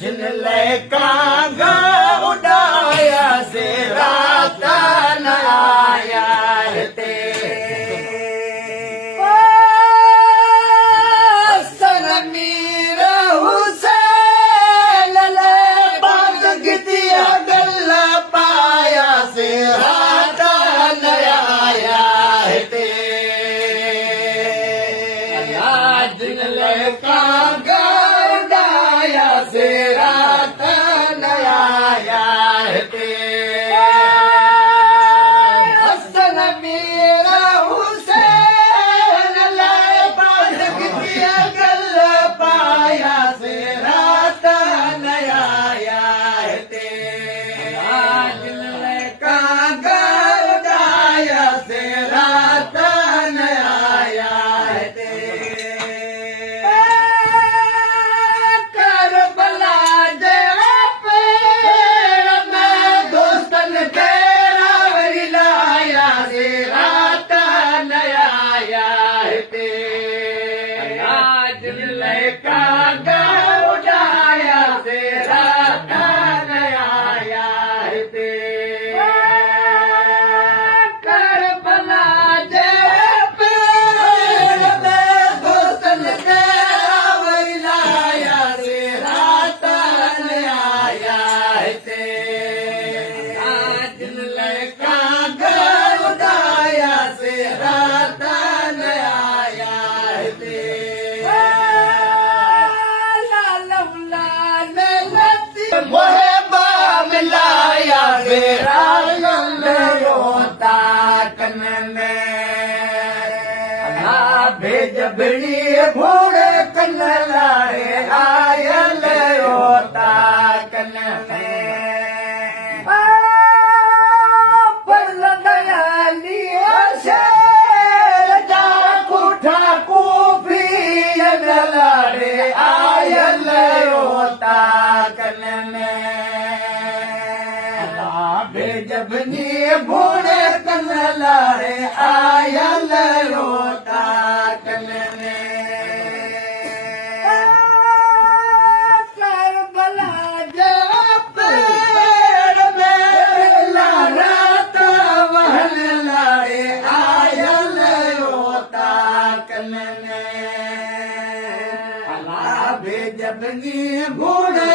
जिन कांगा उड़ाया से रात न आया ते मीर हुसैन ले बाग गिदिया गल पाया से रात न आया ते जिन कांगा उड़ाया से रात न आया ते हसन मीर हुसैन ले बाग गिदिया गल पाया से रात न आया ते जिन कांगा उड़ाया से रात न आया ते करबला जे पेड़ में दोस्तन तेरा वरी लाया से रात न आया ते जिन कांगा उड़ाया से रात न आया ते करबला जे पेड़ में दोस्तन तेरा वरी लाया से रात न आया ते जिन कांगा उड़ाया से रात न आया ते मोहबा मिलाया मेरा रोता कन में भेज बिड़ी घोड़े कन लाए आयल रोता कन में पर दयाली शेर जा कुठा कूफी लाड़े आयल रोता कन में भेजबनी भोरे कन लाड़े आयल रोता कन में करबला जे पेड़ में लाड़त वहन लाड़े आयल रोता कन में भेजबनी भोरे